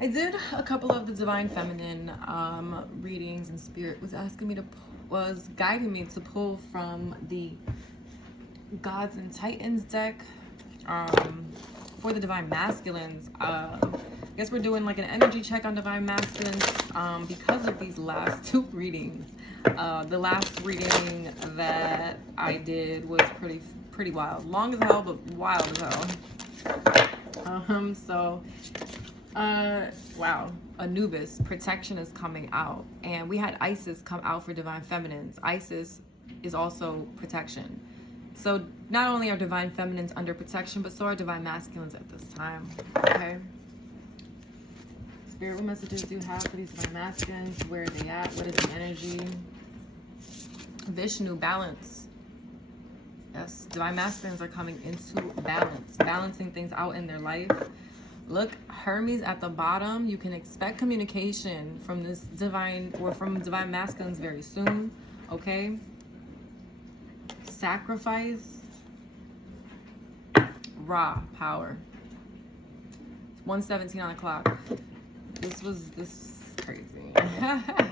I did a couple of the Divine Feminine readings, and Spirit was asking me to, was guiding me to pull from the Gods and Titans deck for the Divine Masculines. I guess we're doing like an energy check on Divine Masculines because of these last two readings. The last reading that I did was pretty wild. Long as hell, but wild as hell. Wow. Anubis, protection is coming out. And we had Isis come out for Divine Feminines. Isis is also protection. So not only are Divine Feminines under protection, but so are Divine Masculines at this time. Okay. Spirit, what messages do you have for these Divine Masculines? Where are they at? What is the energy? Vishnu, balance. Yes, Divine Masculines are coming into balance, balancing things out in their life. Look, Hermes at the bottom. You can expect communication from this divine or from Divine Masculines very soon. Okay. Sacrifice. Ra, power. 1:17 on the clock. This is crazy.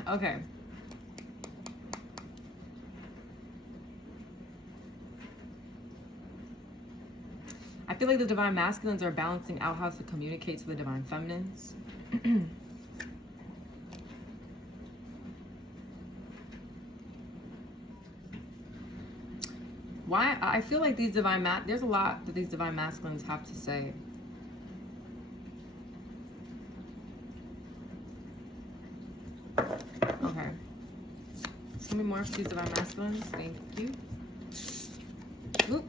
Okay. I feel like the Divine Masculines are balancing out how to communicate to the Divine Feminines. Why? I feel like these there's a lot that these Divine Masculines have to say. Okay. Tell me more for these Divine Masculines. Thank you. Oop.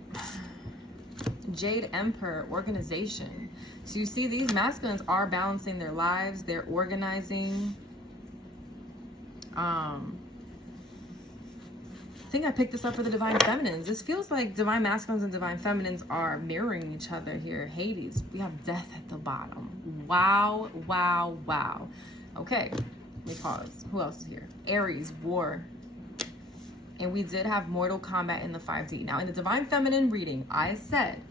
Jade Emperor, organization. So you see these masculines are balancing their lives, they're organizing. I think I picked this up for the Divine Feminines. This feels like Divine Masculines and Divine Feminines are mirroring each other here. Hades, we have death at the bottom. Wow, wow, wow. Okay, let me pause. Who else is here? Aries, war. And we did have Mortal Kombat in the 5D. Now, in the Divine Feminine reading, I said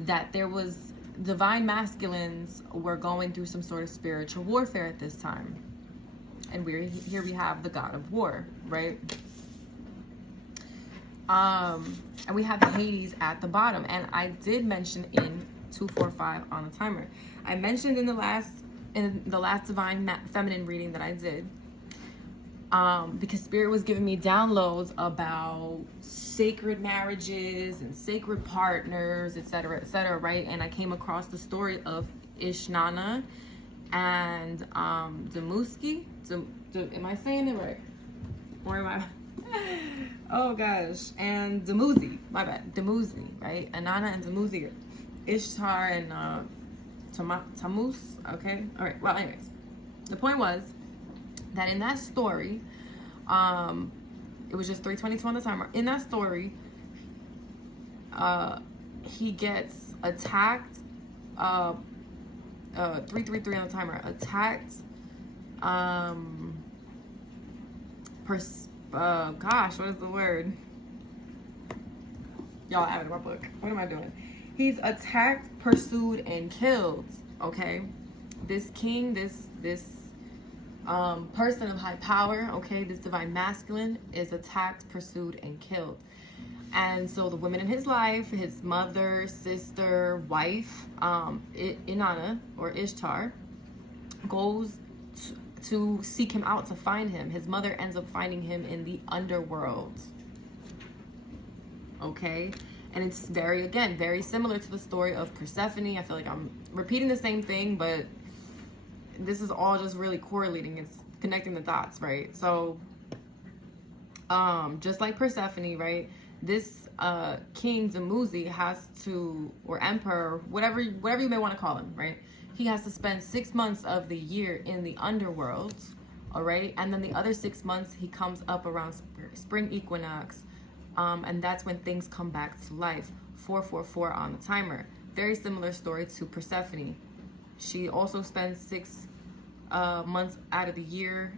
that there was Divine Masculines were going through some sort of spiritual warfare at this time. And here we have the God of War, right? And we have Hades at the bottom. And I did mention in 245 on the timer. I mentioned in the last Divine Feminine reading that I did, because Spirit was giving me downloads about sacred marriages and sacred partners, etc., right? And I came across the story of Ishnana and Demuski. Am I saying it right? Or am I? Oh gosh, and Demuzi. My bad, Demuzi, right? Inanna and Demuzi, Ishtar and Tammuz. Okay, all right. Well, anyways, the point was that in that story, it was just 3:22 on the timer. In that story, he gets attacked. 3:33 on the timer. Attacked. Gosh, what is the word? Y'all, I have it in my book. What am I doing? He's attacked, pursued, and killed. Okay, this king, this person of high power, okay, this Divine Masculine is attacked, pursued, and killed. And so the women in his life, his mother, sister, wife, Inanna or Ishtar, goes to seek him out, to find him. His mother ends up finding him in the underworld. Okay, and it's very similar to the story of Persephone. I feel like I'm repeating the same thing, but this is all just really correlating. It's connecting the dots, right? So, just like Persephone, right? This King Dumuzi has to, or Emperor, whatever you may want to call him, right? He has to spend 6 months of the year in the underworld, all right? And then the other 6 months, he comes up around spring equinox, and that's when things come back to life. 444 on the timer. Very similar story to Persephone. She also spends 6 months out of the year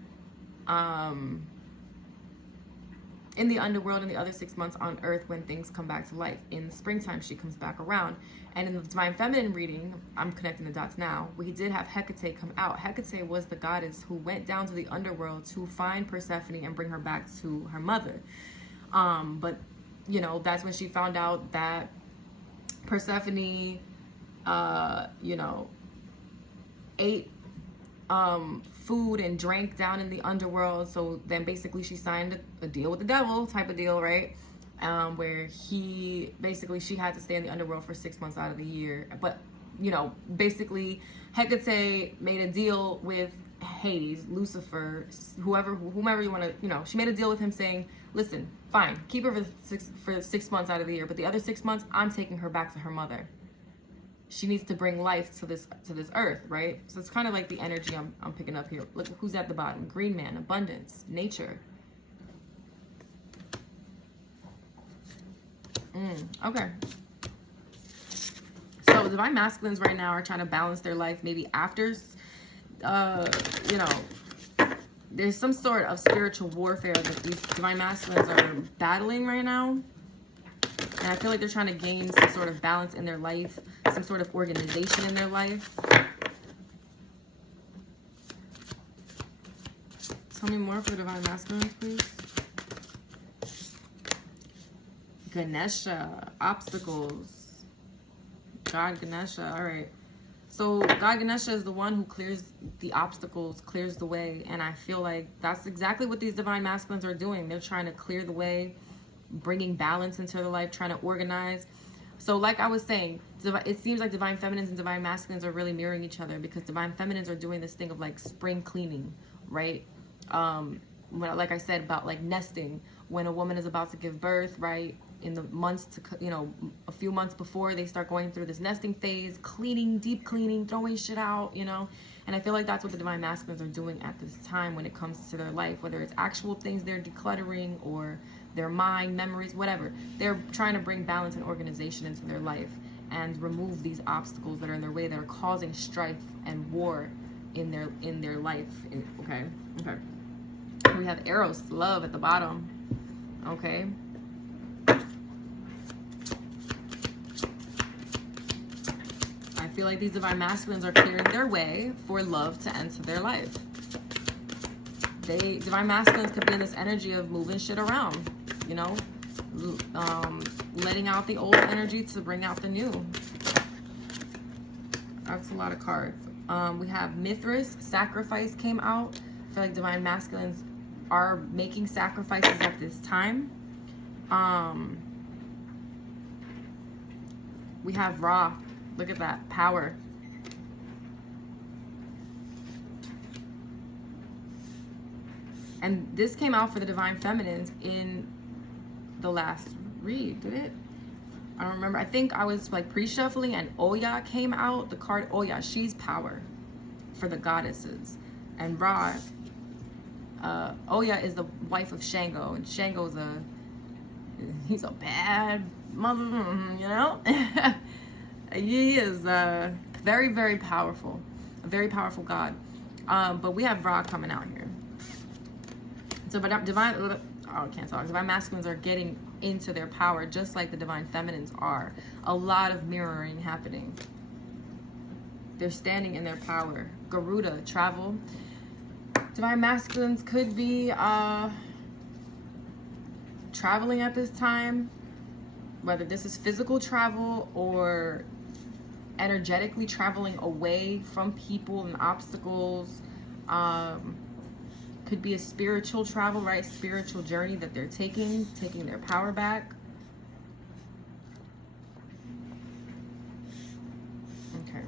in the underworld, and the other 6 months on earth when things come back to life. In the springtime, she comes back around. And in the Divine Feminine reading, I'm connecting the dots now, we did have Hecate come out. Hecate was the goddess who went down to the underworld to find Persephone and bring her back to her mother. But, you know, that's when she found out that Persephone, you know, ate food and drank down in the underworld. So then basically she signed a deal with the devil type of deal, right? Where she had to stay in the underworld for 6 months out of the year. But, you know, basically Hecate made a deal with Hades, Lucifer, whomever you want to, you know, she made a deal with him saying, listen, fine, keep her for 6 months out of the year, but the other 6 months, I'm taking her back to her mother. She needs to bring life to this earth, right? So it's kind of like the energy I'm picking up here. Look who's at the bottom. Green man, abundance, nature. Okay. So divine masculines right now are trying to balance their life maybe after, you know, there's some sort of spiritual warfare that these divine masculines are battling right now. And I feel like they're trying to gain some sort of balance in their life, some sort of organization in their life. Tell me more for the divine masculines, please. Ganesha, obstacles. God Ganesha, all right. So God Ganesha is the one who clears the obstacles, clears the way. And I feel like that's exactly what these divine masculines are doing. They're trying to clear the way, bringing balance into their life, trying to organize. So like I was saying, it seems like divine feminines and divine masculines are really mirroring each other, because divine feminines are doing this thing of like spring cleaning, right? Like I said about like nesting, when a woman is about to give birth, right? In the months to, you know, a few months before they start going through this nesting phase, cleaning, deep cleaning, throwing shit out, you know? And I feel like that's what the divine masculines are doing at this time when it comes to their life, whether it's actual things they're decluttering or their mind, memories, whatever. They're trying to bring balance and organization into their life and remove these obstacles that are in their way, that are causing strife and war in their life. Okay. We have Eros, love, at the bottom. Okay. I feel like these divine masculines are clearing their way for love to enter their life. Divine masculines could be in this energy of moving shit around, you know, letting out the old energy to bring out the new. That's a lot of cards. We have Mithras, sacrifice came out. I feel like divine masculines are making sacrifices at this time. We have Ra. Look at that, power. And this came out for the divine feminines in the last read, did it? I don't remember. I think I was like pre-shuffling and Oya came out. The card Oya, she's power for the goddesses. And Ra, Oya is the wife of Shango, and Shango's he's a bad mother, you know? He is very, very powerful, a very powerful god. But we have Ra coming out here. So, but divine masculines are getting into their power just like the divine feminines are. A lot of mirroring happening. They're standing in their power. Garuda, travel. Divine masculines could be traveling at this time, whether this is physical travel or energetically traveling away from people and obstacles. Could be a spiritual travel, right? Spiritual journey that they're taking their power back. Okay.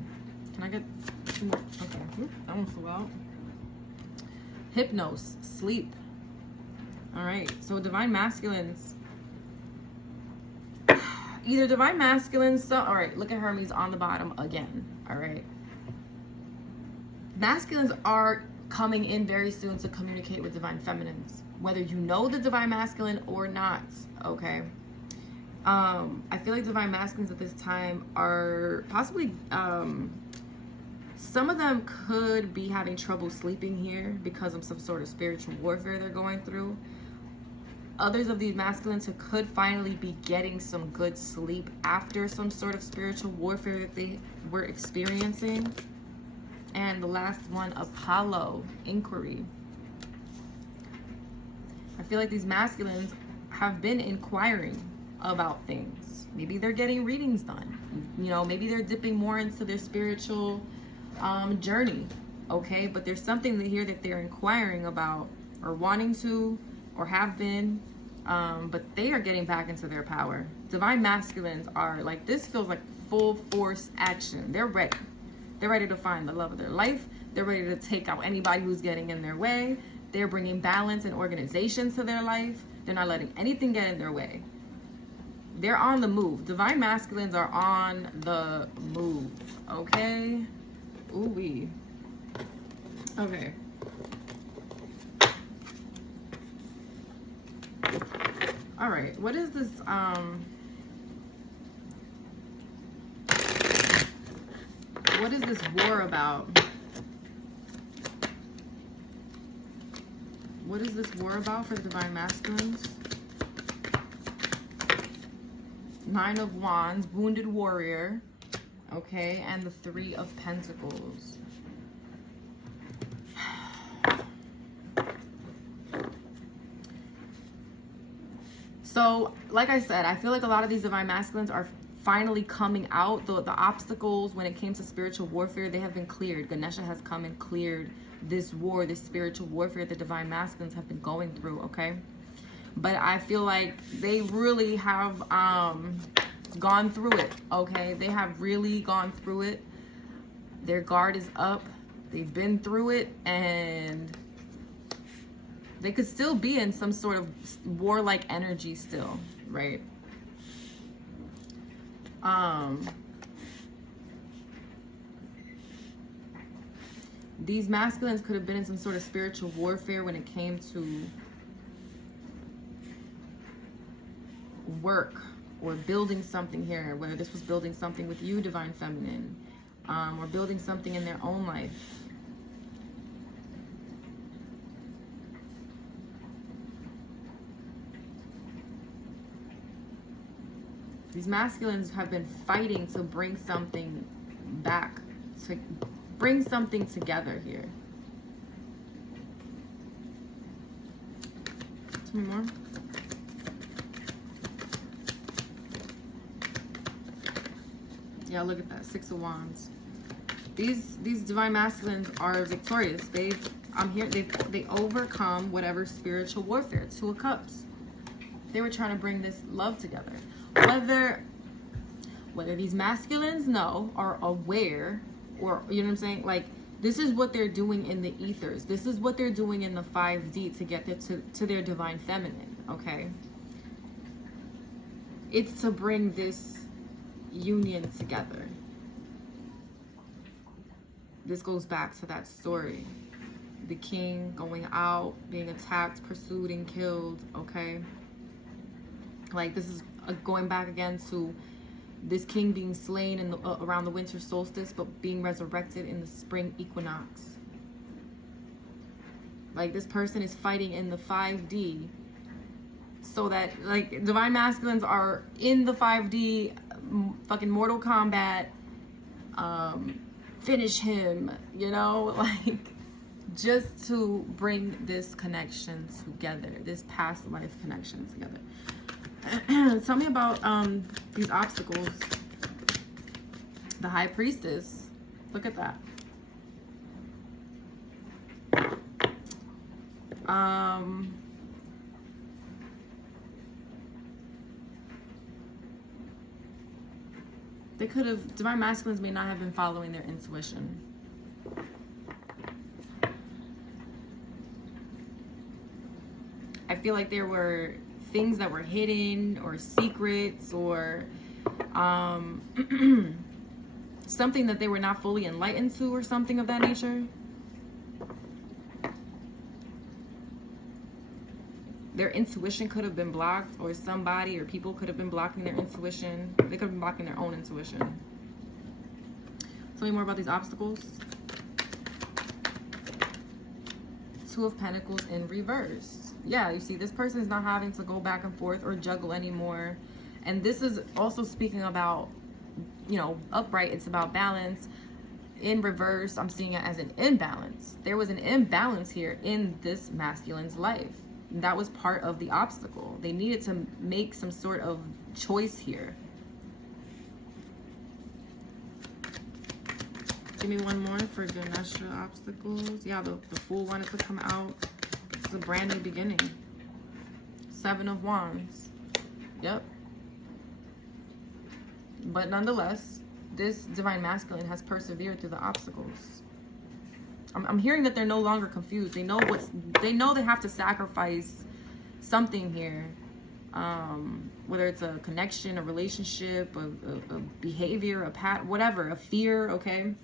Can I get two more? Okay. That one flew out. Hypnos, sleep. All right. So divine masculines. Either divine masculines. All right. Look at Hermes on the bottom again. All right. Masculines are coming in very soon to communicate with divine feminines, whether you know the divine masculine or not. Okay. I feel like divine masculines at this time are possibly some of them could be having trouble sleeping here because of some sort of spiritual warfare they're going through. others of these masculines who could finally be getting some good sleep after some sort of spiritual warfare that they were experiencing. And the last one, Apollo, inquiry. I feel like these masculines have been inquiring about things. Maybe they're getting readings done. You know, maybe they're dipping more into their spiritual journey. Okay, but there's something here that they're inquiring about, or wanting to, or have been, but they are getting back into their power. Divine masculines are like, this feels like full force action. They're ready. They're ready to find the love of their life. They're ready to take out anybody who's getting in their way. They're bringing balance and organization to their life. They're not letting anything get in their way. They're on the move. Divine masculines are on the move. Okay? Ooh-wee. Okay. All right. What is this? What is this war about? What is this war about for the divine masculines? Nine of Wands, wounded warrior. Okay, and the Three of Pentacles. So, like I said, I feel like a lot of these divine masculines are finally coming out. The obstacles when it came to spiritual warfare, they have been cleared. Ganesha has come and cleared this war, this spiritual warfare the divine masculines have been going through, okay? But I feel like they really have gone through it, okay? They have really gone through it. Their guard is up. They've been through it, and they could still be in some sort of warlike energy still, right? These masculines could have been in some sort of spiritual warfare when it came to work or building something here, whether this was building something with you, divine feminine, or building something in their own life. These masculines have been fighting to bring something back, to bring something together here. Tell me more. Yeah, look at that, Six of Wands. These divine masculines are victorious. They overcome whatever spiritual warfare. Two of Cups. They were trying to bring this love together. Whether these masculines know, are aware, or, you know what I'm saying? Like, this is what they're doing in the ethers. This is what they're doing in the 5D to get to their divine feminine, okay? It's to bring this union together. This goes back to that story. The king going out, being attacked, pursued, and killed, okay? Like, this is going back again to this king being slain in around the winter solstice, but being resurrected in the spring equinox. Like, this person is fighting in the 5D so that, like, divine masculines are in the 5D, fucking Mortal Kombat, finish him, you know, like, just to bring this connection together, this past life connection together. Tell me about these obstacles. The High Priestess. Look at that. They could have, divine masculines may not have been following their intuition. I feel like there were things that were hidden, or secrets, or something that they were not fully enlightened to, or something of that nature. Their intuition could have been blocked, or somebody or people could have been blocking their intuition. They could have been blocking their own intuition. Tell me more about these obstacles. Two of Pentacles in reverse. yeah, you see, this person is not having to go back and forth or juggle anymore. And this is also speaking about, you know, upright, it's about balance. In reverse, I'm seeing it as an imbalance. There was an imbalance here in this masculine's life. That was part of the obstacle. They needed to make some sort of choice here. Give me one more for Ganesha obstacles. Yeah, the Fool wanted to come out. It's a brand new beginning. 7 of Wands. Yep. But nonetheless, this divine masculine has persevered through the obstacles. I'm hearing that they're no longer confused. They know they have to sacrifice something here. Whether it's a connection, a relationship, a behavior, whatever, a fear, okay?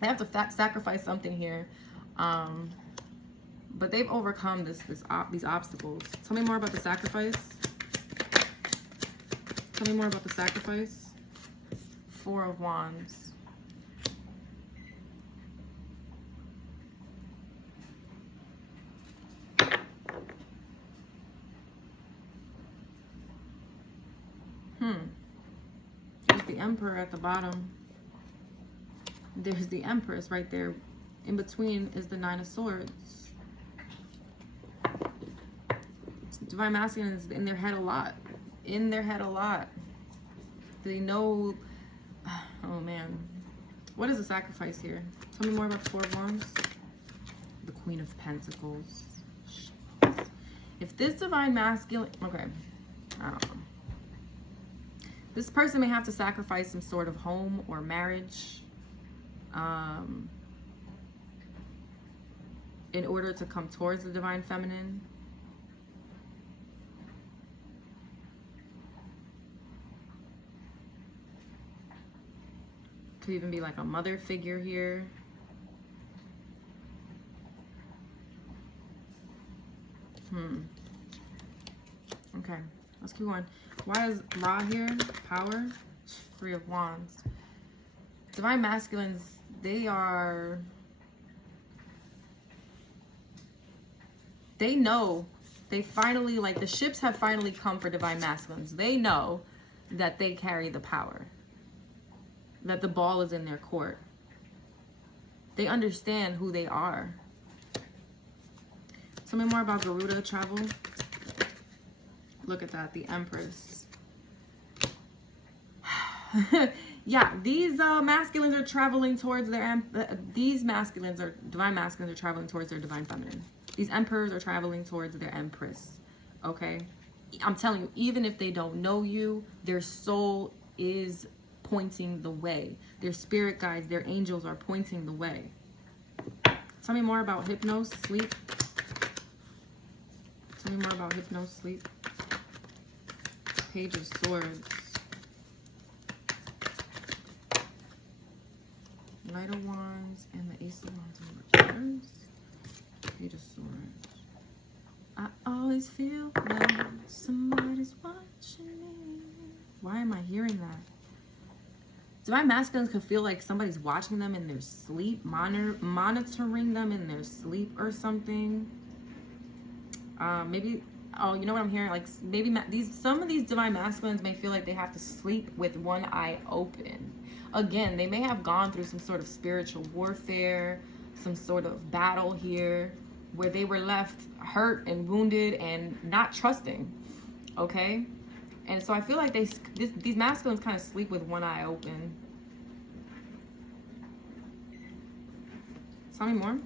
They have to sacrifice something here. But they've overcome these obstacles. Tell me more about the sacrifice. Tell me more about the sacrifice. 4 of Wands. There's the Emperor at the bottom. There's the Empress right there. In between is the 9 of Swords. Divine masculine is in their head a lot. In their head a lot. They know. Oh man. What is the sacrifice here? Tell me more about the 4 of Wands. The Queen of Pentacles. If this divine masculine. Okay. I don't know. This person may have to sacrifice some sort of home or marriage in order to come towards the divine feminine. Could even be like a mother figure here. Okay, let's keep going. Why is Ra here? Power. 3 of Wands. Divine masculines, they know, they finally, like the ships have finally come for divine masculines. They know that they carry the power, that the ball is in their court. They understand who they are. Tell me more about Garuda travel. Look at that, the Empress. Yeah, these masculines are traveling towards their, divine masculines are traveling towards their divine feminine. These emperors are traveling towards their Empress, okay? I'm telling you, even if they don't know you, their soul is pointing the way. Their spirit guides, their angels are pointing the way. Tell me more about Hypnos, sleep. Tell me more about Hypnos, sleep. Page of Swords. Knight of Wands and the Ace of Wands in reverse. Page of Swords. I always feel like somebody's watching me. Why am I hearing that? Divine masculines could feel like somebody's watching them in their sleep, monitoring them in their sleep or something. Maybe, oh, you know what I'm hearing? Like maybe some of these divine masculines may feel like they have to sleep with one eye open. Again, they may have gone through some sort of spiritual warfare, some sort of battle here, where they were left hurt and wounded and not trusting, okay? And so I feel like these masculines kind of sleep with one eye open. Tell me more.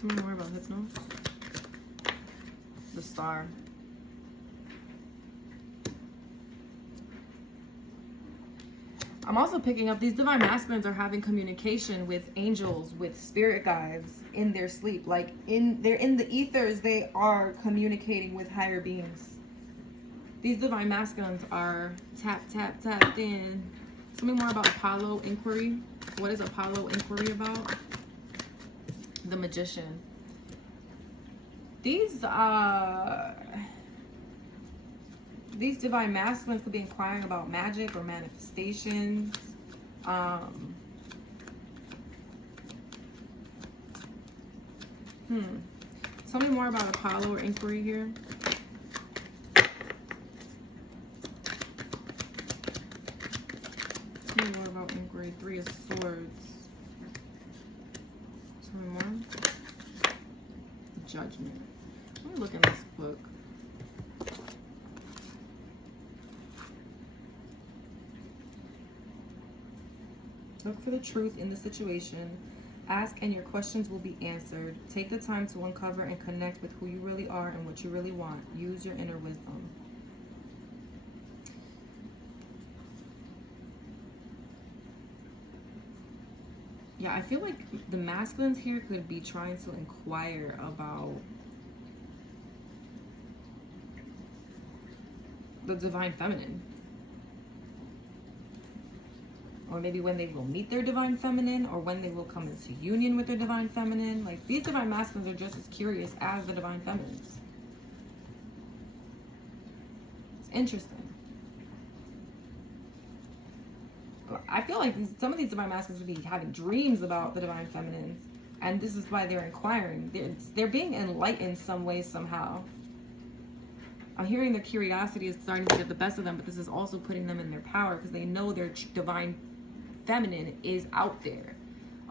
Tell me more about Hypnos. The Star. I'm also picking up these divine masculines are having communication with angels, with spirit guides in their sleep. Like they're in the ethers, they are communicating with higher beings. These divine masculines are tapped in. Tell me more about Apollo inquiry. What is Apollo inquiry about? The Magician. These divine masculines could be inquiring about magic or manifestations. Tell me more about Apollo or inquiry here. Tell me more about inquiry. Three of Swords. Tell me more. Judgment. Let me look in this book. Look for the truth in the situation. Ask and your questions will be answered. Take the time to uncover and connect with who you really are and what you really want. Use your inner wisdom. Yeah, I feel like the masculines here could be trying to inquire about the divine feminine. Or maybe when they will meet their divine feminine, or when they will come into union with their divine feminine. Like, these divine masculines are just as curious as the divine feminines. It's interesting. I feel like some of these divine masculines would be having dreams about the divine feminines, and this is why they're inquiring. They're being enlightened some way, somehow. I'm hearing their curiosity is starting to get the best of them, but this is also putting them in their power because they know their divine feminine is out there.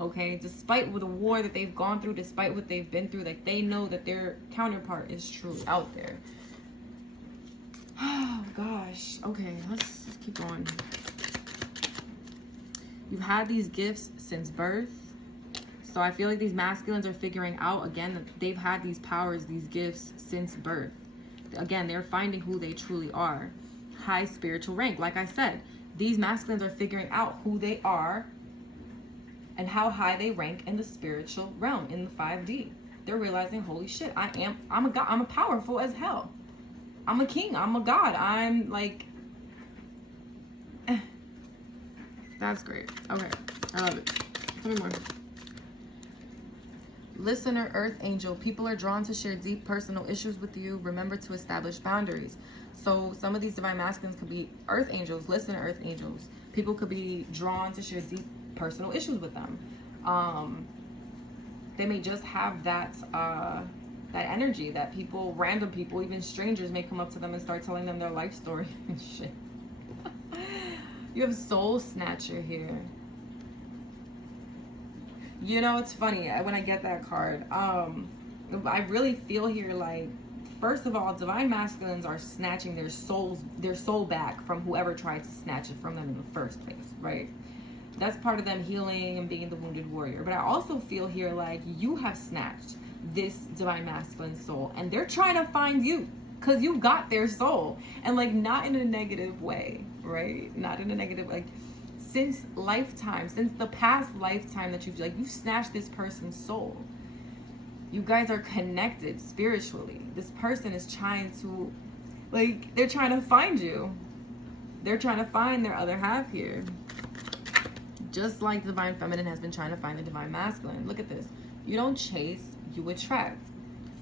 Okay, despite the war that they've gone through, despite what they've been through, like, they know that their counterpart is truly out there. Oh gosh. Okay, let's keep going. You've had these gifts since birth. So I feel like these masculines are figuring out, again, that they've had these powers, these gifts since birth. Again, they're finding who they truly are. High spiritual rank. Like I said, these masculines are figuring out who they are and how high they rank in the spiritual realm, in the 5D. They're realizing, holy shit, I'm a god. I'm a powerful as hell. I'm a king. I'm a god. I'm like, that's great. Okay, I love it. Tell me more. Listener, Earth Angel. People are drawn to share deep personal issues with you. Remember to establish boundaries. So some of these divine masculines could be Earth Angels. Listener, Earth Angels. People could be drawn to share deep personal issues with them. They may just have that that energy that people, random people, even strangers, may come up to them and start telling them their life story and shit. You have Soul Snatcher here. You know, it's funny when I get that card. I really feel here like, first of all, divine masculines are snatching their soul back from whoever tried to snatch it from them in the first place, right? That's part of them healing and being the wounded warrior. But I also feel here like you have snatched this divine masculine soul, and they're trying to find you because you got their soul, and like, not in a negative way, right? Not in a negative, like, since the past lifetime that you've snatched this person's soul. You guys are connected spiritually. This person is trying to, like, they're trying to find you. They're trying to find their other half here. Just like divine feminine has been trying to find the divine masculine. Look at this. You don't chase, you attract.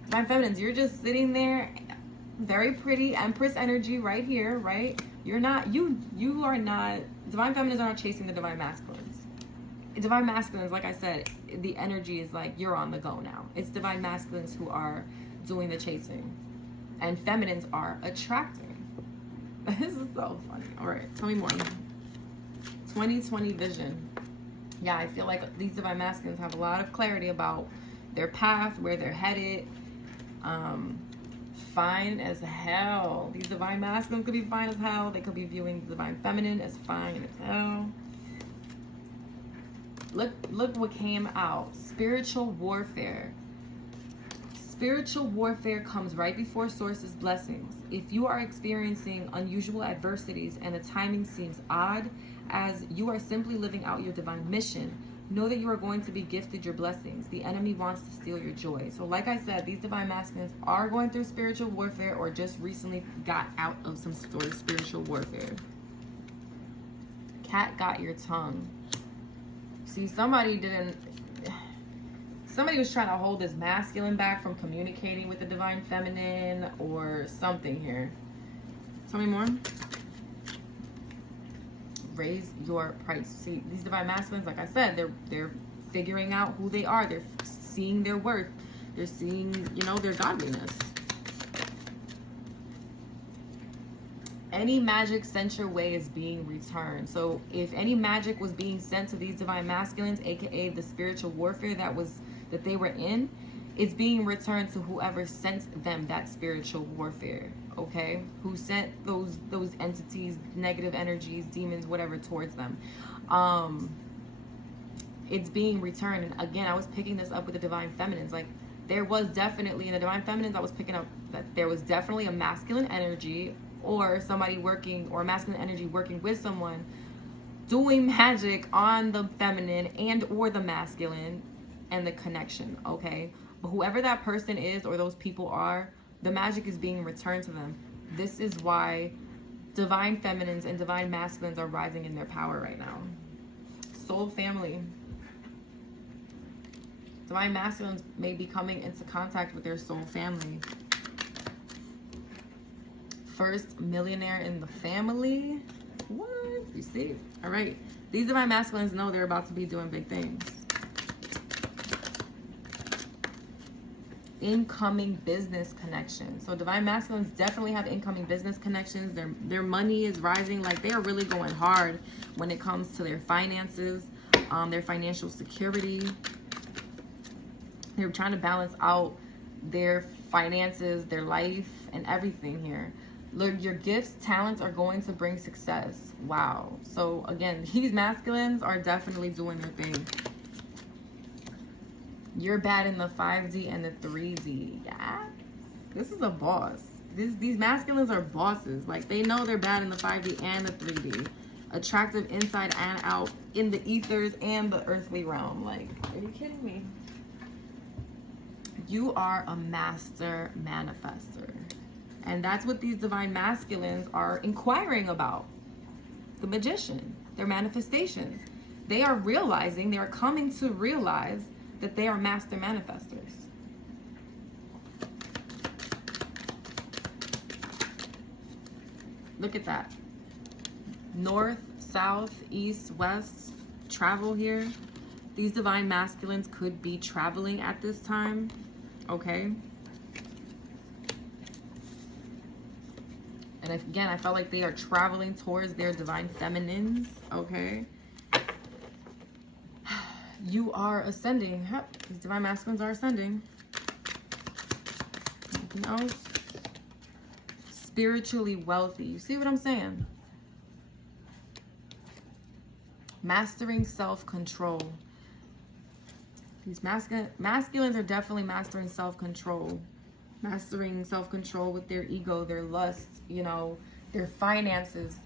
Divine feminines, you're just sitting there, very pretty, Empress energy right here, right? You are not, divine feminines are not chasing the divine masculines. Divine masculines, like I said, the energy is like, you're on the go now. It's divine masculines who are doing the chasing, and feminines are attracting. This is so funny. All right, tell me more. 2020 vision. Yeah, I feel like these divine masculines have a lot of clarity about their path, where they're headed. Fine as hell. These divine masculines could be fine as hell. They could be viewing the divine feminine as fine as hell. Look what came out. Spiritual warfare. Spiritual warfare comes right before Source's blessings. If you are experiencing unusual adversities and the timing seems odd, as you are simply living out your divine mission, know that you are going to be gifted your blessings. The enemy wants to steal your joy. So like I said, these divine masculines are going through spiritual warfare, or just recently got out of some sort of spiritual warfare. Cat got your tongue. See, somebody was trying to hold this masculine back from communicating with the divine feminine or something here. Tell me more. Raise your price. See, these divine masculines, like I said, they're figuring out who they are. They're seeing their worth. They're seeing, you know, their godliness. Any magic sent your way is being returned. So if any magic was being sent to these divine masculines, aka the spiritual warfare that they were in, it's being returned to whoever sent them that spiritual warfare. Okay, who sent those entities, negative energies, demons, whatever, towards them. It's being returned. And again, I was picking this up with the divine feminines. Like, there was definitely in the divine feminines, I was picking up that there was definitely a masculine energy, or somebody working, or masculine energy working with someone doing magic on the feminine and or the masculine and the connection. Okay, but whoever that person is or those people are, the magic is being returned to them. This is why divine feminines and divine masculines are rising in their power right now. Soul family. Divine masculines may be coming into contact with their soul family. First millionaire in the family. What? You see? All right. These divine masculines know they're about to be doing big things. Incoming business connections. So divine masculines definitely have incoming business connections. Their money is rising. Like, they are really going hard when it comes to their finances, their financial security. They're trying to balance out their finances, their life, and everything here. Look, your gifts, talents are going to bring success. Wow. So again, these masculines are definitely doing their thing. You're bad in the 5D and the 3D. Yeah. This is a boss. These masculines are bosses. Like, they know they're bad in the 5D and the 3D. Attractive inside and out, in the ethers and the earthly realm. Like, are you kidding me? You are a master manifester. And that's what these divine masculines are inquiring about. The magician, their manifestations. They are realizing, they are coming to realize that they are master manifestors. Look at that. North, south, east, west, travel here. These divine masculines could be traveling at this time. Okay. And again, I felt like they are traveling towards their divine feminines. Okay. You are ascending. Yep. These divine masculines are ascending. Anything else? Spiritually wealthy. You see what I'm saying? Mastering self-control. These masculines are definitely mastering self-control. Mastering self-control with their ego, their lust, you know, their finances,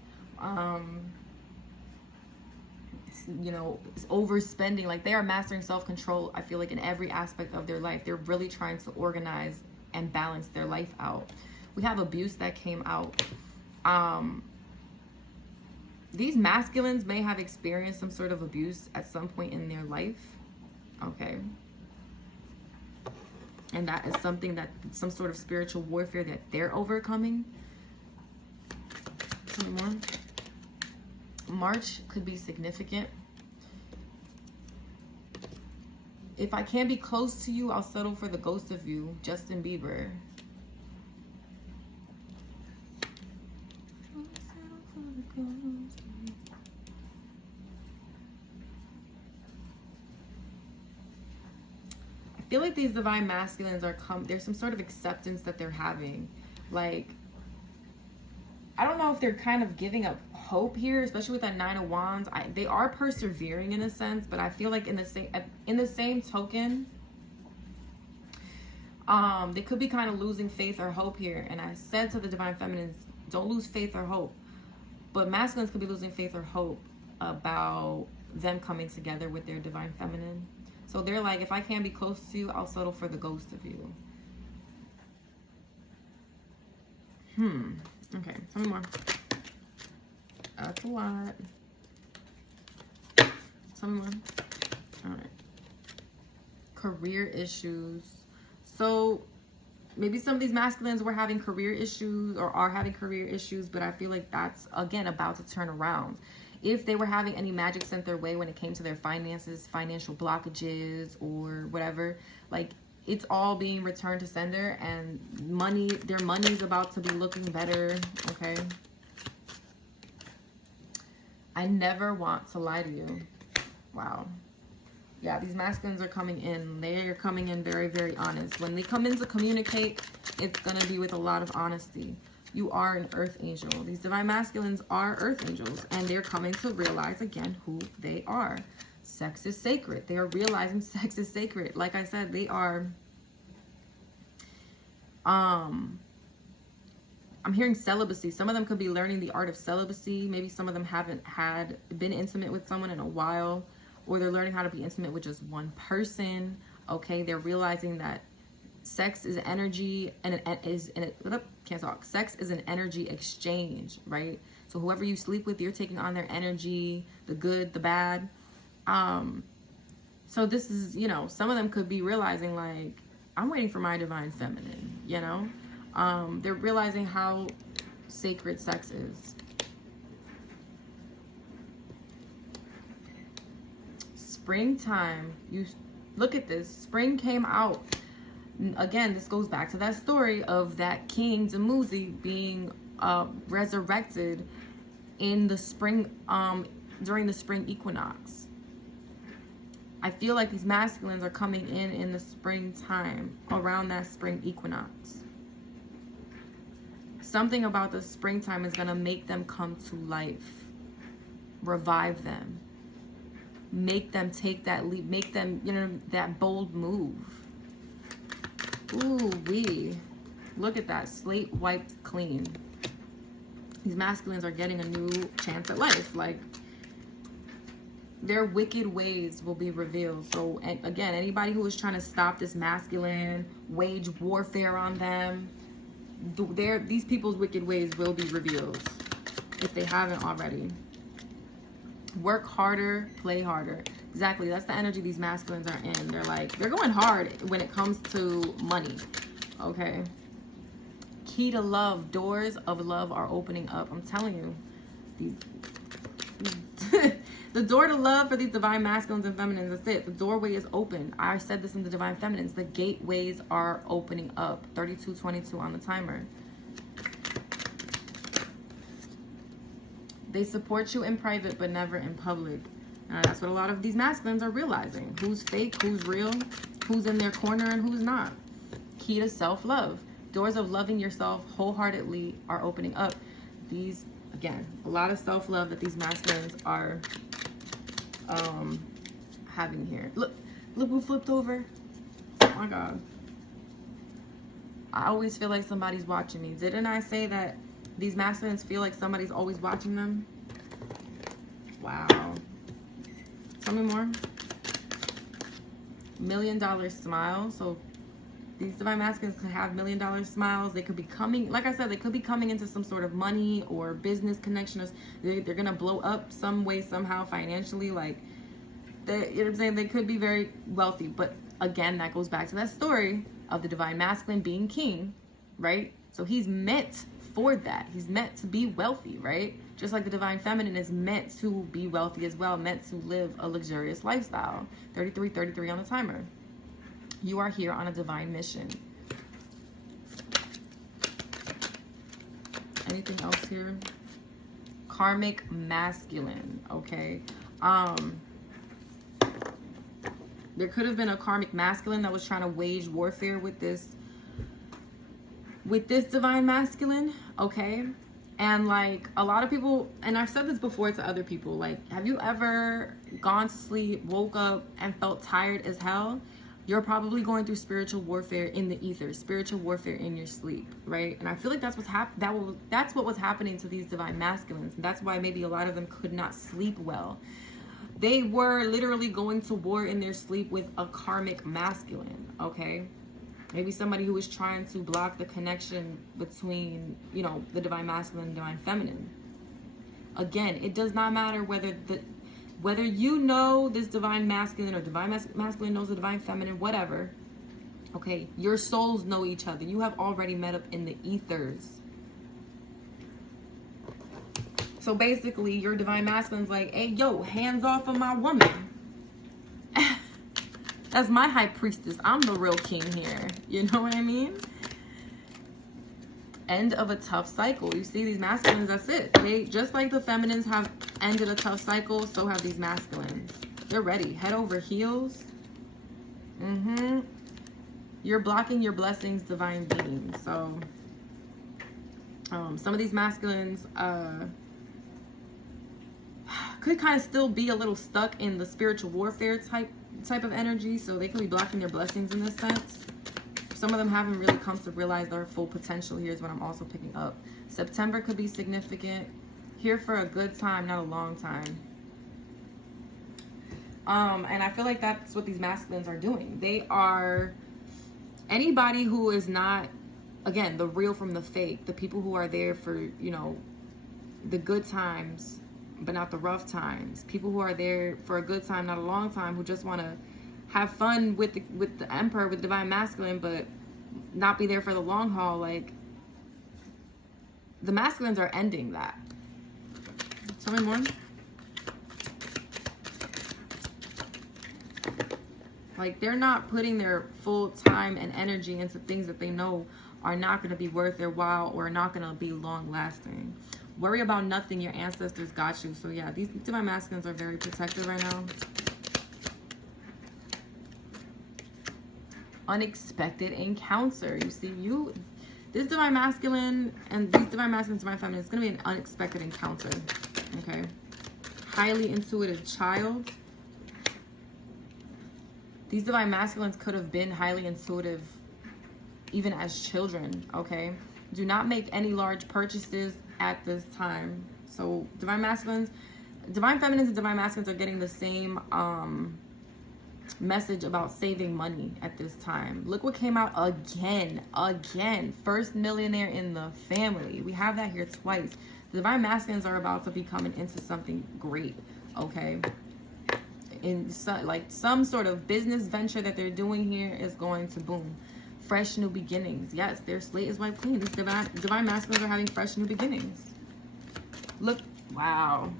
you know, overspending. Like, they are mastering self-control, I feel like, in every aspect of their life. They're really trying to organize and balance their life out. We have abuse that came out. These masculines may have experienced some sort of abuse at some point in their life. Okay. And that is something that, some sort of spiritual warfare that they're overcoming. Tell me more. March could be significant. If I can't be close to you, I'll settle for the ghost of you. Justin Bieber. I'll settle for the ghost of you. I feel like these divine masculines are there's some sort of acceptance that they're having. Like, I don't know if they're kind of giving up hope here, especially with that 9 of Wands. They are persevering in a sense, but I feel like in the same token, they could be kind of losing faith or hope here. And I said to the divine feminines, don't lose faith or hope. But masculines could be losing faith or hope about them coming together with their divine feminine. So they're like, if I can't be close to you, I'll settle for the ghost of you. Okay, tell me more. That's a lot. Tell me more. All right. Career issues. So maybe some of these masculines were having career issues or are having career issues, but I feel like that's, again, about to turn around. If they were having any magic sent their way when it came to their finances, financial blockages or whatever, like, it's all being returned to sender, and their money's about to be looking better, okay? I never want to lie to you. Wow. Yeah, these masculines are coming in. They are coming in very, very honest. When they come in to communicate, it's going to be with a lot of honesty. You are an earth angel. These divine masculines are earth angels, and they're coming to realize again who they are. Sex is sacred. They are realizing sex is sacred. Like I said, they are I'm hearing celibacy. Some of them could be learning the art of celibacy. Maybe some of them haven't been intimate with someone in a while, or they're learning how to be intimate with just one person. Okay, they're realizing that sex is energy, and sex is an energy exchange, right? So whoever you sleep with, you're taking on their energy, the good, the bad. So this is, you know, some of them could be realizing like, I'm waiting for my divine feminine, you know? They're realizing how sacred sex is. Springtime, you look at this, spring came out. Again, this goes back to that story of that King Dumuzi being resurrected in the spring, during the spring equinox. I feel like these masculines are coming in the springtime, around that spring equinox. Something about the springtime is going to make them come to life, revive them, make them take that leap, make them, you know, that bold move. Ooh wee. Look at that, slate wiped clean. These masculines are getting a new chance at life. Like, their wicked ways will be revealed. So, and again, anybody who is trying to stop this masculine, wage warfare on them, these people's wicked ways will be revealed if they haven't already. Work harder, play harder. Exactly, that's the energy these masculines are in. They're going hard when it comes to money, okay? Key to love, doors of love are opening up. I'm telling you, the door to love for these divine masculines and feminines, that's it. The doorway is open. I said this in the divine feminines. The gateways are opening up. 3222 on the timer. They support you in private, but never in public. That's what a lot of these masculines are realizing. Who's fake, who's real, who's in their corner, and who's not. Key to self-love. Doors of loving yourself wholeheartedly are opening up. These, again, a lot of self-love that these masculines are having here. Look who flipped over. Oh my God. I always feel like somebody's watching me. Didn't I say that these masculines feel like somebody's always watching them? Wow. Tell me more. $1 million smile. So these divine masculines could have $1 million smiles. They could be coming, like I said, they could be coming into some sort of money or business connection. They're gonna blow up some way, somehow, financially. Like, you know what I'm saying? They could be very wealthy. But again, that goes back to that story of the divine masculine being king, right? So he's meant for that. He's meant to be wealthy, right? Just like the divine feminine is meant to be wealthy as well, meant to live a luxurious lifestyle. 3333 on the timer. You are here on a divine mission. Anything else here? Karmic masculine, okay? There could have been a karmic masculine that was trying to wage warfare with this divine masculine, okay? And like a lot of people, and I've said this before to other people, like, have you ever gone to sleep, woke up, and felt tired as hell? You're probably going through spiritual warfare in the ether, spiritual warfare in your sleep, right? And I feel like that's what's that's what was happening to these divine masculines. And that's why maybe a lot of them could not sleep well. They were literally going to war in their sleep with a karmic masculine, okay? Maybe somebody who was trying to block the connection between, you know, the divine masculine and divine feminine. Again, it does not matter whether you know this divine masculine or divine masculine knows the divine feminine, whatever. Okay, your souls know each other. You have already met up in the ethers. So basically, your divine masculine's like, hey, yo, hands off of my woman. As my high priestess, I'm the real king here. You know what I mean? End of a tough cycle. You see these masculines, that's it. They, just like the feminines have ended a tough cycle, so have these masculines. They're ready. Head over heels. You're blocking your blessings, divine being. So some of these masculines could kind of still be a little stuck in the spiritual warfare type of energy. So they could be blocking their blessings in this sense. Some of them haven't really come to realize their full potential. Here's what I'm also picking up. September could be significant. Here for a good time, not a long time. And I feel like that's what these masculines are doing. They are anybody who is not, again, the real from the fake. The people who are there for, you know, the good times, but not the rough times. People who are there for a good time, not a long time, who just want to have fun with the Emperor, with divine masculine, but not be there for the long haul. Like, the masculines are ending that. Tell me more. Like, they're not putting their full time and energy into things that they know are not going to be worth their while or not going to be long lasting. Worry about nothing. Your ancestors got you. So yeah, these divine masculines are very protected right now. Unexpected encounter. You see, this divine masculine and these divine masculines, divine feminine, it's going to be an unexpected encounter. Okay. Highly intuitive child. These divine masculines could have been highly intuitive even as children, okay? Do not make any large purchases at this time. So divine masculines, divine feminines and divine masculines are getting the same message about saving money at this time. Look what came out again. First millionaire in the family. We have that here twice. The divine masculines are about to be coming into something great, okay? In some sort of business venture that they're doing here is going to boom. Fresh new beginnings. Yes, their slate is wiped clean. These divine masculines are having fresh new beginnings. Look, wow.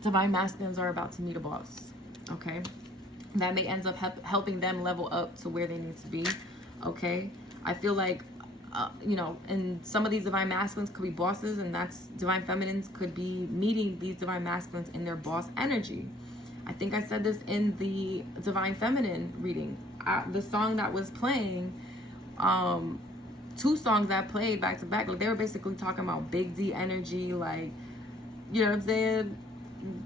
Divine masculines are about to meet a boss. Okay, that may end up helping them level up to where they need to be. Okay, I feel like you know, and some of these divine masculines could be bosses, and that's divine feminines could be meeting these divine masculines in their boss energy. I think I said this in the divine feminine reading. The song that was playing, two songs that played back to back, like they were basically talking about big D energy, like, you know what I'm saying?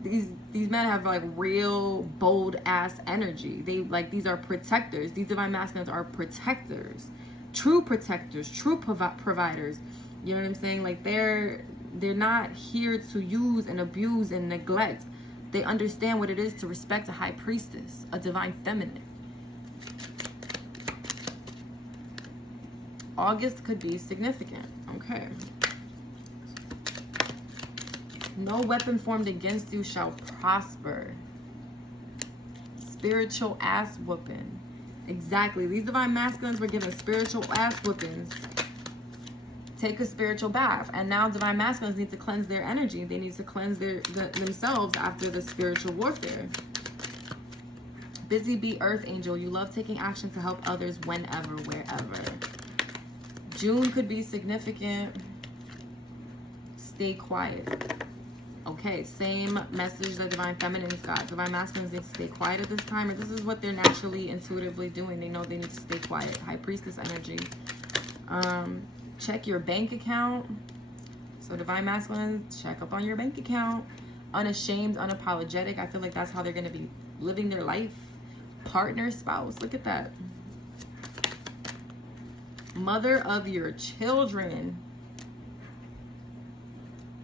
These men have like real bold ass energy. They like, these are protectors. These divine masculines are protectors, true providers. You know what I'm saying? Like they're not here to use and abuse and neglect. They understand what it is to respect a high priestess, a divine feminine. August could be significant. Okay. No weapon formed against you shall prosper. Spiritual ass whooping. Exactly. These divine masculines were given spiritual ass whoopings. Take a spiritual bath. And now divine masculines need to cleanse their energy. They need to cleanse themselves after the spiritual warfare. Busy bee earth angel. You love taking action to help others whenever, wherever. June could be significant. Stay quiet. Okay, same message that divine feminines got. Divine masculines need to stay quiet at this time. And this is what they're naturally, intuitively doing. They know they need to stay quiet. High priestess energy. Check your bank account. So divine masculines, check up on your bank account. Unashamed, unapologetic. I feel like that's how they're going to be living their life. Partner, spouse. Look at that. Mother of your children.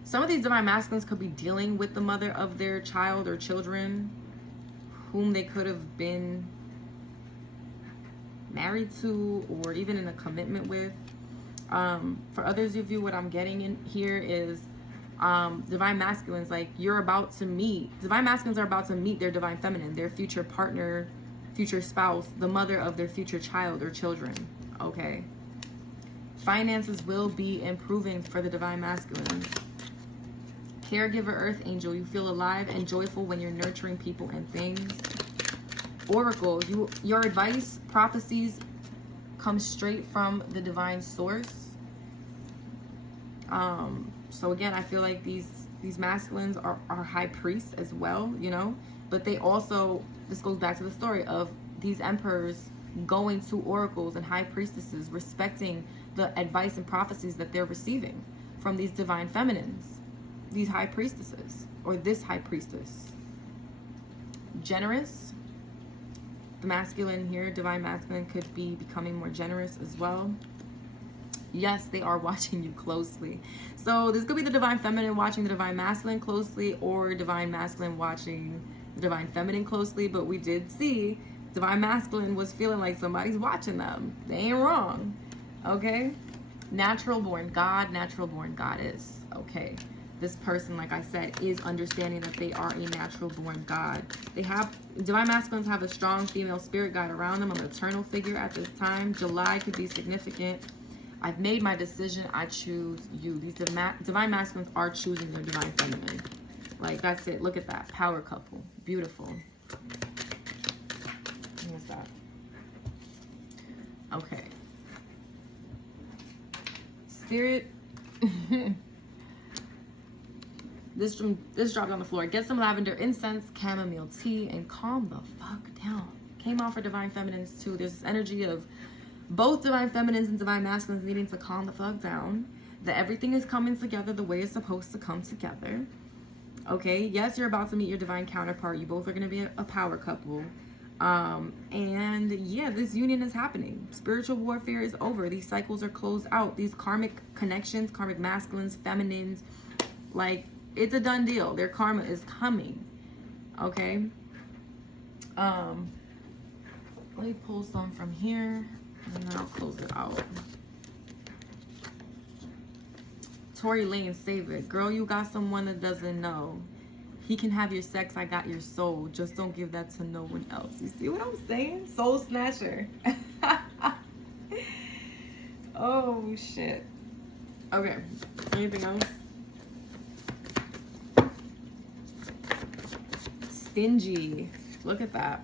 Some of these divine masculines could be dealing with the mother of their child or children whom they could have been married to or even in a commitment with. For others of you, what I'm getting in here is divine masculines, like you're about to meet. Divine masculines are about to meet their divine feminine, their future partner, future spouse, the mother of their future child or children. Okay. Finances will be improving for the divine masculines. Caregiver earth angel, you feel alive and joyful when you're nurturing people and things. Oracle, your advice, prophecies come straight from the divine source. So again, I feel like these masculines are high priests as well, you know, but they also, this goes back to the story of these emperors going to oracles and high priestesses, respecting the advice and prophecies that they're receiving from these divine feminines, these high priestesses, or this high priestess. Generous, the masculine here, divine masculine, could be becoming more generous as well. Yes, they are watching you closely. So this could be the divine feminine watching the divine masculine closely, or divine masculine watching the divine feminine closely. But we did see divine masculine was feeling like somebody's watching them. They ain't wrong. Okay? Natural born God, natural born goddess. Okay. This person, like I said, is understanding that they are a natural born God. They have, divine masculines have a strong female spirit guide around them, a maternal figure at this time. July could be significant. I've made my decision. I choose you. These divine masculines are choosing their divine feminine. Like, that's it. Look at that. Power couple. Beautiful. What's that? Okay. Spirit. This dropped on the floor. Get some lavender incense, chamomile tea, and calm the fuck down. Came out for divine feminines too. There's this energy of both divine feminines and divine masculines needing to calm the fuck down. That everything is coming together the way it's supposed to come together. Okay, yes, you're about to meet your divine counterpart. You both are going to be a power couple. And yeah, this union is happening. Spiritual warfare is over. These cycles are closed out. These karmic connections, karmic masculines, feminines, like, it's a done deal. Their karma is coming. Okay. Let me pull some from here and then I'll close it out. Tory Lane, save it. Girl, you got someone that doesn't know. He can have your sex, I got your soul. Just don't give that to no one else. You see what I'm saying? Soul snatcher. Oh, shit. Okay. Anything else? Stingy. Look at that.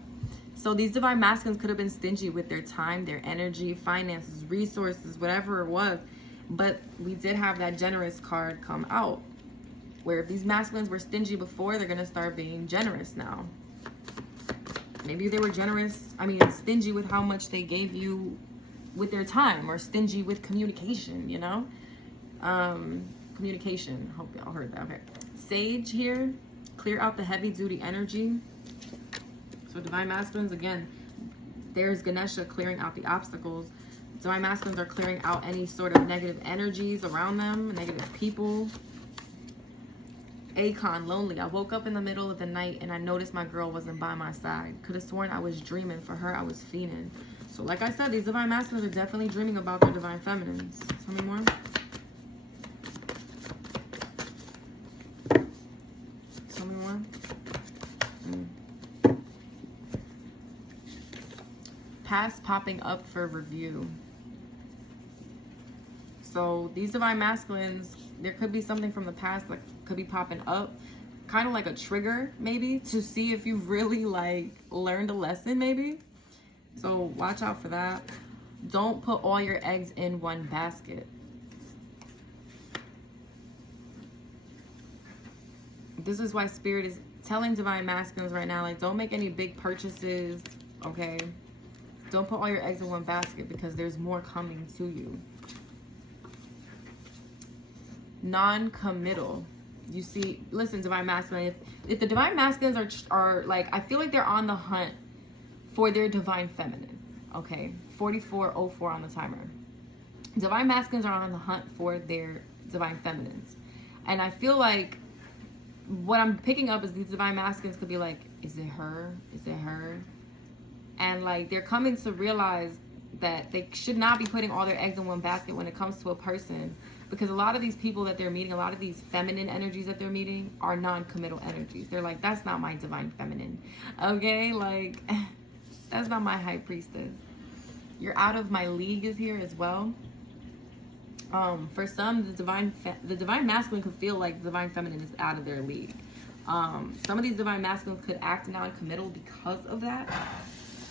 So these divine masculines could have been stingy with their time, their energy, finances, resources, whatever it was. But we did have that generous card come out, where if these masculines were stingy before, they're going to start being generous now. Maybe they were stingy with how much they gave you with their time, or stingy with communication, you know? Communication. Hope y'all heard that. Okay. Sage here. Clear out the heavy duty energy. So divine masculines, again, there's Ganesha clearing out the obstacles. Divine masculines are clearing out any sort of negative energies around them, negative people. Akon, lonely. I woke up in the middle of the night and I noticed my girl wasn't by my side. Could have sworn I was dreaming. For her, I was fiending. So like I said, these divine masculines are definitely dreaming about their divine feminines. Tell me more. Tell me more. Past popping up for review. So these divine masculines, there could be something from the past that could be popping up, kind of like a trigger maybe, to see if you've really like learned a lesson maybe. So watch out for that. Don't put all your eggs in one basket. This is why Spirit is telling divine masculines right now, like, don't make any big purchases, okay? Don't put all your eggs in one basket, because there's more coming to you. Non-committal. You see, listen, divine masculine, if the divine masculines are like, I feel like they're on the hunt for their divine feminine, okay? 4404 on the timer. Divine masculines are on the hunt for their divine feminines. And I feel like what I'm picking up is these divine masculines could be like, is it her? Is it her? And like, they're coming to realize that they should not be putting all their eggs in one basket when it comes to a person, because a lot of these people that they're meeting, a lot of these feminine energies that they're meeting are non-committal energies. They're like, that's not my divine feminine, okay? Like, that's not my high priestess. You're out of my league is here as well. For some, the divine masculine could feel like the divine feminine is out of their league. Some of these divine masculines could act non-committal because of that.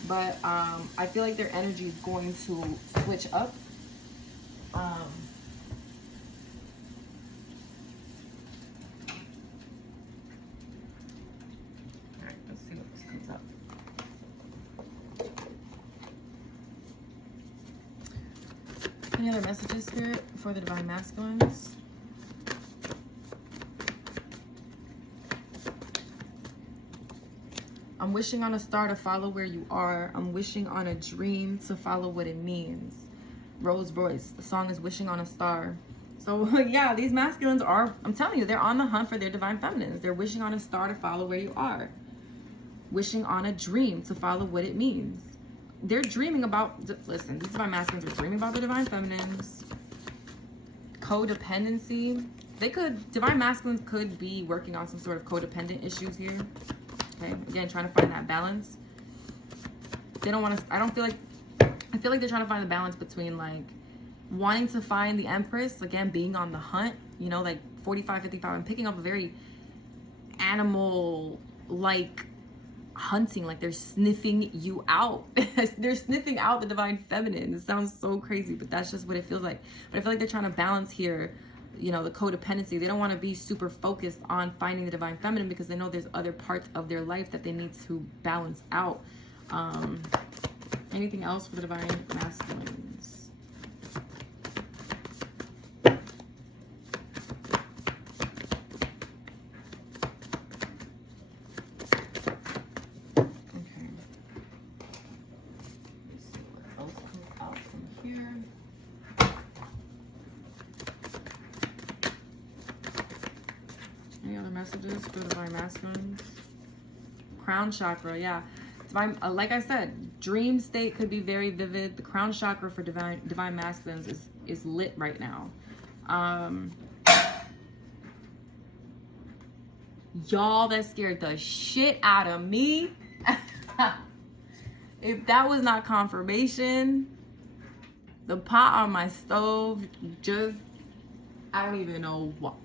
but I feel like their energy is going to switch up. All right, let's see what this comes up. Any other messages, Spirit, for the Divine Masculines? I'm wishing on a star to follow where you are. I'm wishing on a dream to follow what it means. Rose Royce. The song is Wishing on a Star. So yeah, these masculines are, I'm telling you, they're on the hunt for their divine feminines. They're wishing on a star to follow where you are. Wishing on a dream to follow what it means. They're dreaming about, listen, these divine masculines are dreaming about the divine feminines. Codependency. Divine masculines could be working on some sort of codependent issues here. Okay, again, trying to find that balance. They don't want to, I feel like they're trying to find the balance between like wanting to find the Empress, again, being on the hunt, you know, like 45, 55, and picking up a very animal-like hunting, like they're sniffing you out. They're sniffing out the divine feminine. It sounds so crazy, but that's just what it feels like. But I feel like they're trying to balance here, you know, the codependency. They don't want to be super focused on finding the divine feminine because they know there's other parts of their life that they need to balance out. Anything else for the divine masculines? Okay. Let's see what else comes out from here. Any other messages for the divine masculines? Crown chakra, yeah. Divine, like I said, dream state could be very vivid. The crown chakra for divine masculines is lit right now. Y'all, that scared the shit out of me. If that was not confirmation, the pot on my stove just, I don't even know what.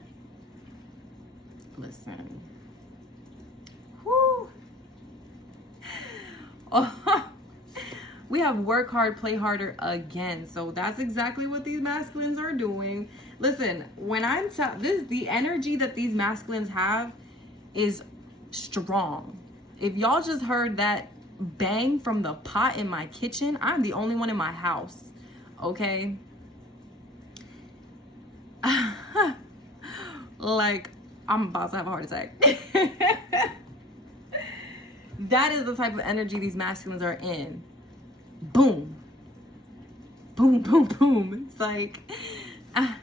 Listen. Whoo. Oh, we have work hard, play harder again. So that's exactly what these masculines are doing. Listen, when I'm the energy that these masculines have is strong. If y'all just heard that bang from the pot in my kitchen, I'm the only one in my house. Okay? Like, I'm about to have a heart attack. That is the type of energy these masculines are in. Boom. Boom, boom, boom. It's like, I'm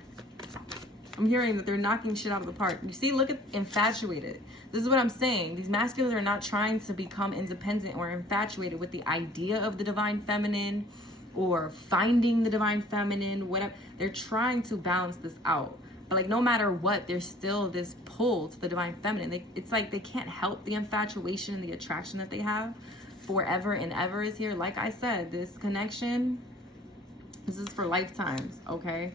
hearing that they're knocking shit out of the park. You see, look at infatuated. This is what I'm saying. These masculines are not trying to become independent or infatuated with the idea of the divine feminine or finding the divine feminine, whatever. They're trying to balance this out. But like, no matter what, there's still this pull to the divine feminine. It's like they can't help the infatuation and the attraction that they have. Forever and ever is here. Like I said, this connection, this is for lifetimes, okay?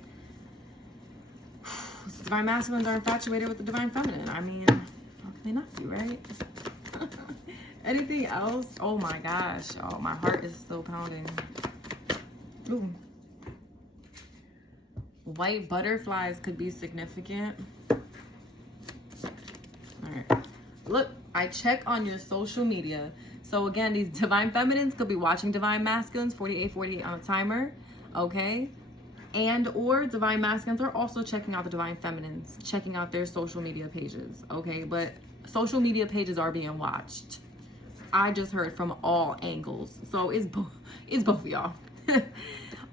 Divine masculines are infatuated with the divine feminine. I mean, how can they not be, right? Anything else? Oh my gosh. Oh, my heart is still pounding. Ooh. White butterflies could be significant. All right. Look, I check on your social media. So again, these divine feminines could be watching divine masculines, 4848 on a timer, okay? And or divine masculines are also checking out the divine feminines, checking out their social media pages, okay? But social media pages are being watched. I just heard from all angles. So it's both of y'all.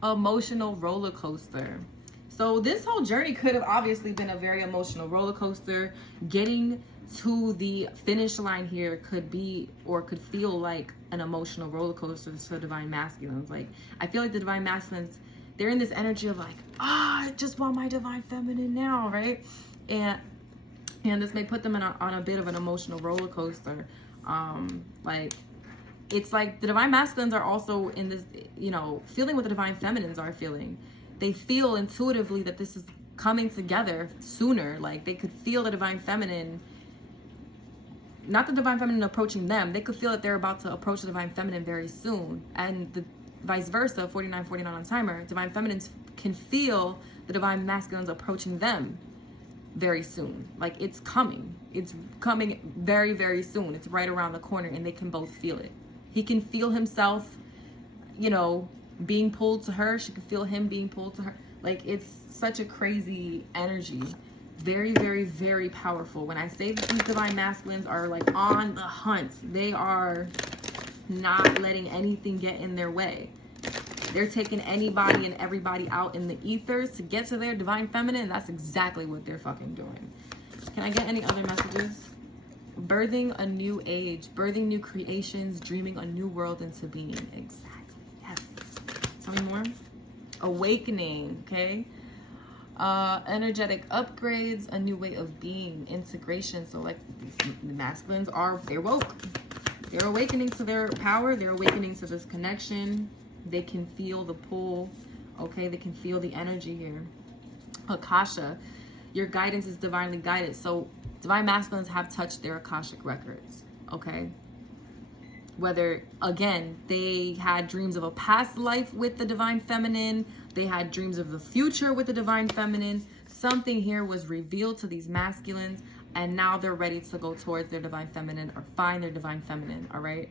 Emotional roller coaster. So this whole journey could have obviously been a very emotional roller coaster. Getting to the finish line here could be, or could feel like an emotional roller coaster to divine masculines. Like, I feel like the divine masculines, they're in this energy of like, I just want my divine feminine now, right? And this may put them on a bit of an emotional roller coaster. Like, it's like the divine masculines are also in this, you know, feeling what the divine feminines are feeling. They feel intuitively that this is coming together sooner. Like, they could feel the divine feminine not the divine feminine approaching them. They could feel that they're about to approach the divine feminine very soon. And the vice versa, 4949 on timer, divine feminines can feel the divine masculines approaching them very soon. Like it's coming. It's coming very, very soon. It's right around the corner and they can both feel it. He can feel himself, you know, being pulled to her. She can feel him being pulled to her. Like it's such a crazy energy. Very, very, very powerful. When I say that these divine masculines are like on the hunt, they are not letting anything get in their way. They're taking anybody and everybody out in the ethers to get to their divine feminine. That's exactly what they're fucking doing. Can I get any other messages? Birthing a new age, birthing new creations, dreaming a new world into being. Exactly. Yes. Tell me more. Awakening. Okay. Energetic upgrades, a new way of being, integration. So like the masculines they're woke. They're awakening to their power. They're awakening to this connection. They can feel the pull. Okay, they can feel the energy here. Akasha, your guidance is divinely guided. So divine masculines have touched their Akashic records. Okay, whether again they had dreams of a past life with the divine feminine, they had dreams of the future with the divine feminine. Something here was revealed to these masculines, and now they're ready to go towards their divine feminine or find their divine feminine. All right,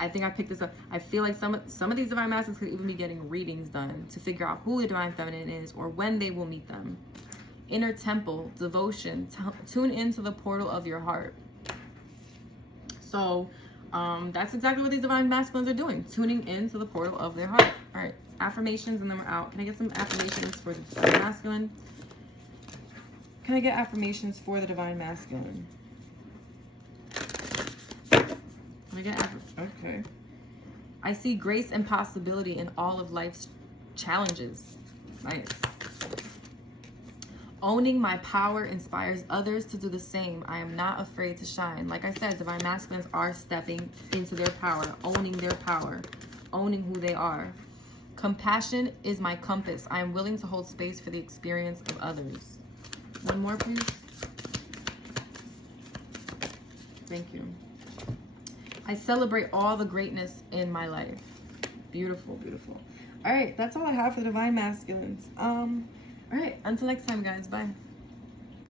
I think I picked this up. I feel like some of these divine masculines could even be getting readings done to figure out who the divine feminine is or when they will meet them. Inner temple, devotion, tune into the portal of your heart. So that's exactly what these divine masculines are doing, tuning into the portal of their heart. All right, affirmations, and then we're out. Can I get some affirmations for the divine masculine? Can I get affirmations for the divine masculine? Can I get okay. I see grace and possibility in all of life's challenges. Nice. Owning my power inspires others to do the same. I am not afraid to shine. Like I said, divine masculines are stepping into their power, owning their power, owning who they are. Compassion is my compass. I am willing to hold space for the experience of others. One more, please. Thank you. I celebrate all the greatness in my life. Beautiful, beautiful. All right, that's all I have for the divine masculines. All right, until next time, guys. Bye.